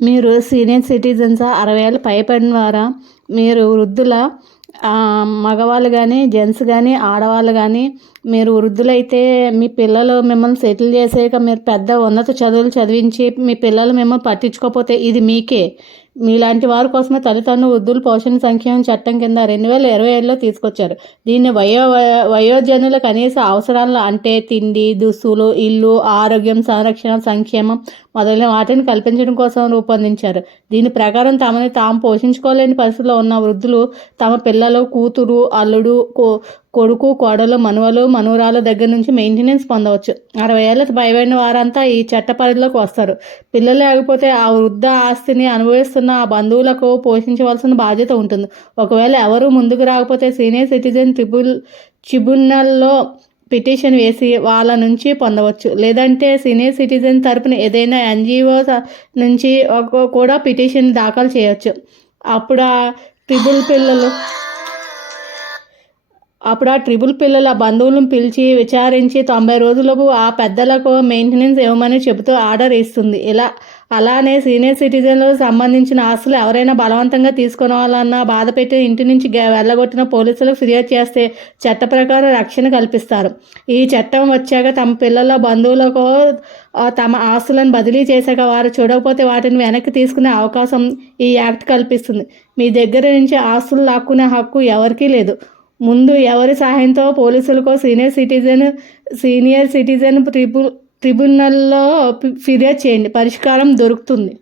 మీరు senior citizens అరవై ఏళ్ళు పైపడిన వారా? మీరు వృద్ధుల మగవాళ్ళు కానీ జెంట్స్ కానీ ఆడవాళ్ళు కానీ మీరు వృద్ధులైతే మీ పిల్లలు మిమ్మల్ని సెటిల్ చేసాక మీరు పెద్ద ఉన్నత చదువులు చదివించి మీ పిల్లలు మిమ్మల్ని పట్టించుకోకపోతే ఇది మీకే. మీలాంటి వారి కోసమే తల్లిదండ్రులు వృద్ధులు పోషణ సంక్షేమం చట్టం కింద రెండు వేల ఇరవై ఏడులో తీసుకొచ్చారు. దీన్ని వయో వయోజనుల కనీస అవసరాలు అంటే తిండి దుస్తులు ఇల్లు ఆరోగ్యం సంరక్షణ సంక్షేమం మొదలైన వాటిని కల్పించడం కోసం రూపొందించారు. దీని ప్రకారం తమని తాము పోషించుకోలేని పరిస్థితిలో ఉన్న వృద్ధులు తమ పిల్లలు కూతురు అల్లుడు కొడుకు కోడలు మనువలు మనువరాల దగ్గర నుంచి మెయింటెనెన్స్ పొందవచ్చు. అరవై ఏళ్ళ పైబడిన వారంతా ఈ చట్ట పరిధిలోకి వస్తారు. పిల్లలు లేకపోతే ఆ వృద్ధ ఆస్తిని అనుభవిస్తున్న ఆ బంధువులకు పోషించవలసిన బాధ్యత ఉంటుంది. ఒకవేళ ఎవరు ముందుకు రాకపోతే సీనియర్ సిటిజన్ ట్రిబుల్ ట్రిబ్యునల్లో పిటిషన్ వేసి వాళ్ళ నుంచి పొందవచ్చు. లేదంటే సీనియర్ సిటిజన్ తరపున ఏదైనా ఎన్జిఓ నుంచి కూడా పిటిషన్ దాఖలు చేయవచ్చు. అప్పుడు ఆ ట్రిబుల్ పిల్లలు అప్పుడు ఆ ట్రిబుల్ పిల్లల బంధువులను పిలిచి విచారించి తొంభై రోజులకు ఆ పెద్దలకు మెయింటెనెన్స్ ఇవ్వమని చెబుతూ ఆర్డర్ ఇస్తుంది. ఇలా అలానే సీనియర్ సిటిజన్లకు సంబంధించిన ఆస్తులు ఎవరైనా బలవంతంగా తీసుకోవాలన్నా బాధ పెట్టి ఇంటి నుంచి వెళ్ళగొట్టిన పోలీసులకు ఫిర్యాదు చేస్తే చట్ట ప్రకారం రక్షణ కల్పిస్తారు. ఈ చట్టం వచ్చాక తమ పిల్లల బంధువులకు తమ ఆస్తులను బదిలీ చేశాక వారు చూడకపోతే వాటిని వెనక్కి తీసుకునే అవకాశం ఈ యాక్ట్ కల్పిస్తుంది. మీ దగ్గర నుంచి ఆస్తులు లాక్కునే హక్కు ఎవరికీ లేదు. ముందు ఎవరి సహాయంతో పోలీసులకో సీనియర్ సిటిజన్ సీనియర్ సిటిజన్ ట్రిబు ట్రిబ్యునల్లో ఫిర్యాదు చేయండి. పరిష్కారం దొరుకుతుంది.